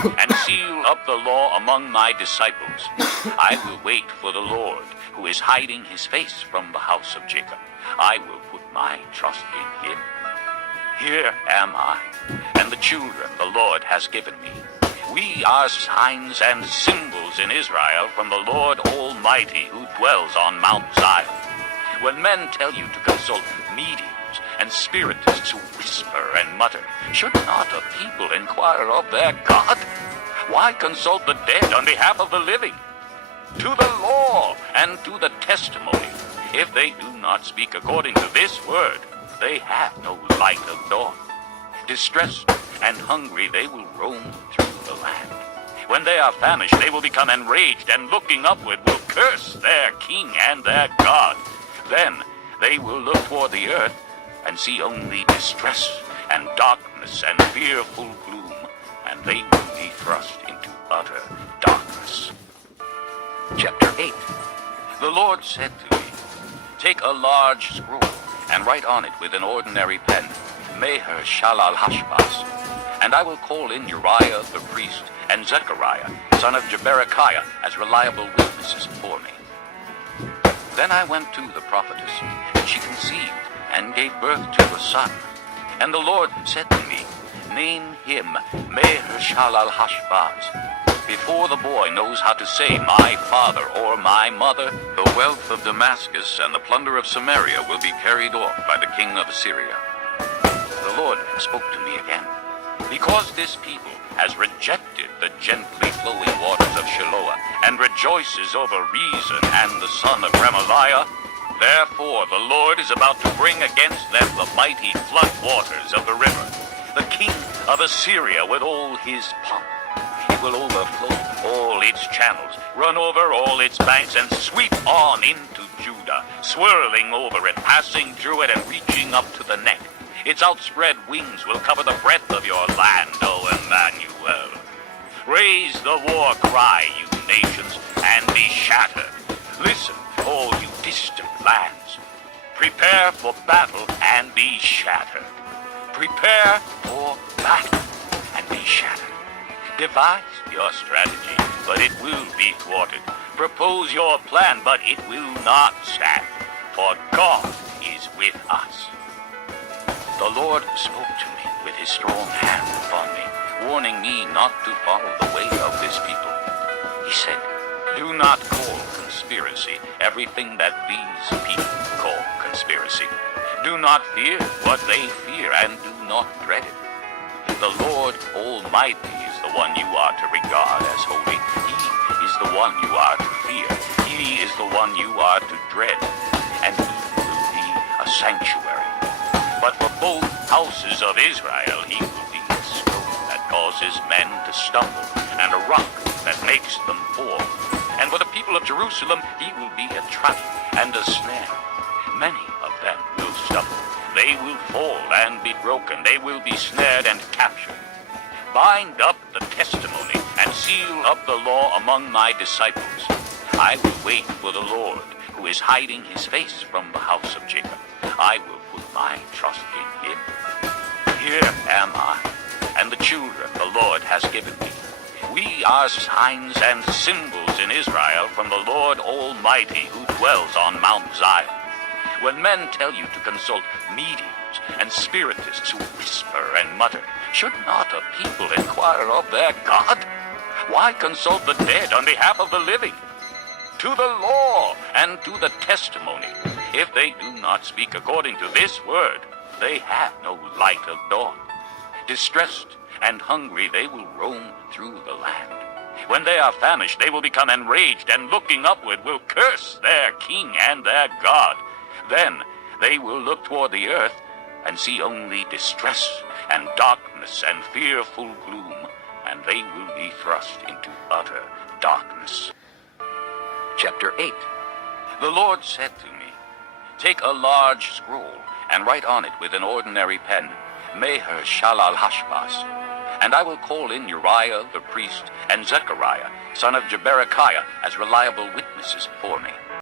and seal up the law among my disciples. I will wait for the Lord, who is hiding his face from the house of Jacob. I will put my trust in him. Here am I, and the children the Lord has given me. We are signs and symbols in Israel from the Lord Almighty, who dwells on Mount Zion. When men tell you to consult mediums and spiritists who whisper and mutter, should not a people inquire of their God? Why consult the dead on behalf of the living? To the law and to the testimony. If they do not speak according to this word, they have no light of dawn. Distressed and hungry, they will roam through the land. When they are famished, they will become enraged, and looking upward will curse their king and their God. Then they will look toward the earth and see only distress and darkness and fearful gloom, and they will be thrust into utter darkness. Chapter 8. The Lord said to me, take a large scroll and write on it with an ordinary pen, Meher Shalal Hashbaz, and I will call in Uriah the priest and Zechariah, son of Jeberechiah, as reliable witnesses for me. Then I went to the prophetess, and she conceived and gave birth to a son. And the Lord said to me, name him Meher Shalal Hashbaz. Before the boy knows how to say my father or my mother, the wealth of Damascus and the plunder of Samaria will be carried off by the king of Assyria. The Lord spoke to me again. Because this people has rejected the gently flowing waters of Shiloah and rejoices over Rezin and the son of Remaliah, therefore the Lord is about to bring against them the mighty flood waters of the river, the king of Assyria with all his pomp. It will overflow all its channels, run over all its banks, and sweep on into Judah, swirling over it, passing through it, and reaching up to the neck. Its outspread wings will cover the breadth of your land, O Emmanuel. Raise the war cry, you nations, and be shattered. Listen, all you distant lands. Prepare for battle and be shattered. Prepare for battle and be shattered. Devise your strategy, but it will be thwarted. Propose your plan, but it will not stand, for God is with us. The Lord spoke to me with his strong hand upon me, warning me not to follow the way of this people. He said, do not call conspiracy everything that these people call conspiracy. Do not fear what they fear, and do not dread it. The Lord Almighty is the one you are to regard as holy. He is the one you are to fear. He is the one you are to dread, and he will be a sanctuary. But for both houses of Israel, he will be a stone that causes men to stumble, and a rock that makes them fall. And for the people of Jerusalem, he will be a trap and a snare. Many of them will stumble. They will fall and be broken. They will be snared and captured. Bind up the testimony and seal up the law among my disciples. I will wait for the Lord, who is hiding his face from the house of Jacob. I will put my trust in him. Here am I, and the children the Lord has given me. We are signs and symbols in Israel from the Lord Almighty, who dwells on Mount Zion. When men tell you to consult mediums and spiritists who whisper and mutter, should not a people inquire of their God? Why consult the dead on behalf of the living? To the law and to the testimony. If they do not speak according to this word, they have no light of dawn. Distressed and hungry, they will roam through the land. When they are famished, they will become enraged, and looking upward will curse their king and their God. Then they will look toward the earth and see only distress and darkness and fearful gloom, and they will be thrust into utter darkness. Chapter 8. The Lord said to me, take a large scroll and write on it with an ordinary pen, Meher Shalal Hashbaz, and I will call in Uriah the priest and Zechariah, son of Jeberechiah, as reliable witnesses for me.